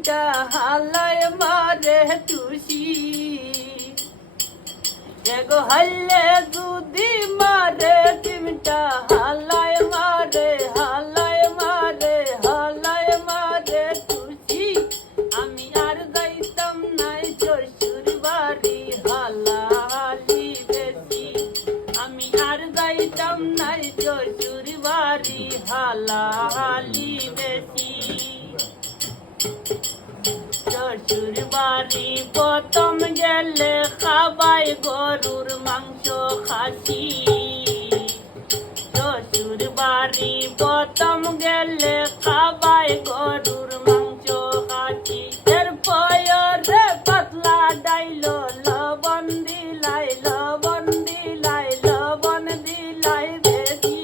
ডিমটা হালায় মারে টুসি এগো হাল্লে যদি মারে ডিমটা হালায় মারে হালায় মারে হালায় মারে টুসি আমি আর যাইতাম নাই শ্বশুর বাড়ি হালাহালি বেশি আমি আর যাইতাম নাই শ্বশুর বাড়ি হালাহালি বেশি শ্বশুর বাড়ি প্রথম গেলে খাবাই গরুর মাংস খাসি শ্বশুর বাড়ি প্রথম গেলে খাবাই গরুর মাংস খাসি এরপরে পাতলা ডাইল লবণ দিলাই লবণ দিলাই লবণ দিলাই বেশি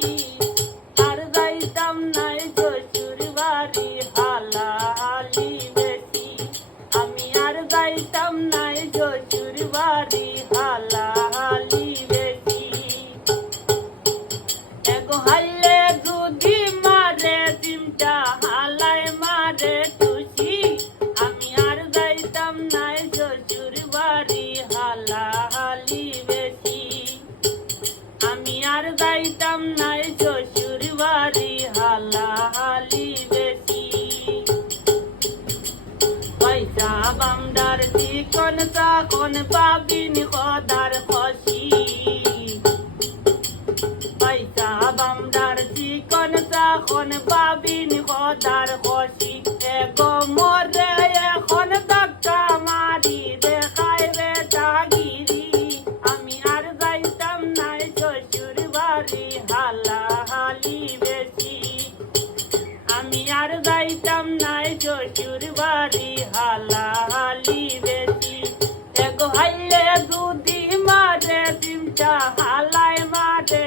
আর যাইতাম নাই শ্বশুর বাড়ি হালাহালি বেশি আমি আর যাইতাম নাই শ্বশুর বাড়ি হালাহালি বেশি এগো হাল্লে যদি মারে ডিমটা হালায় মারে টুসি আমি আর যাইতাম নাই শ্বশুর বাড়ি হালাহালি বেশি আমি আর যাইতাম নাই শ্বশুর বাড়ি হালাহালি বেশি পয়সা বামদার চিকন চাকন পাবিন খদার খসি পয়সা বামদার চিকন চাকন পাবিন খদার খসি এগো মরে এখন ধাক্কা মারি দেখায় বেটাগিরি আমি আর যাইতাম নাই শ্বশুর বাড়ি হালাহালি বেশি আমি আর যাইতাম নাই শ্বশুর বাড়ি হালাহালি বেশি এগো হাইলে যদি মারে ডিমটা হালায় মারে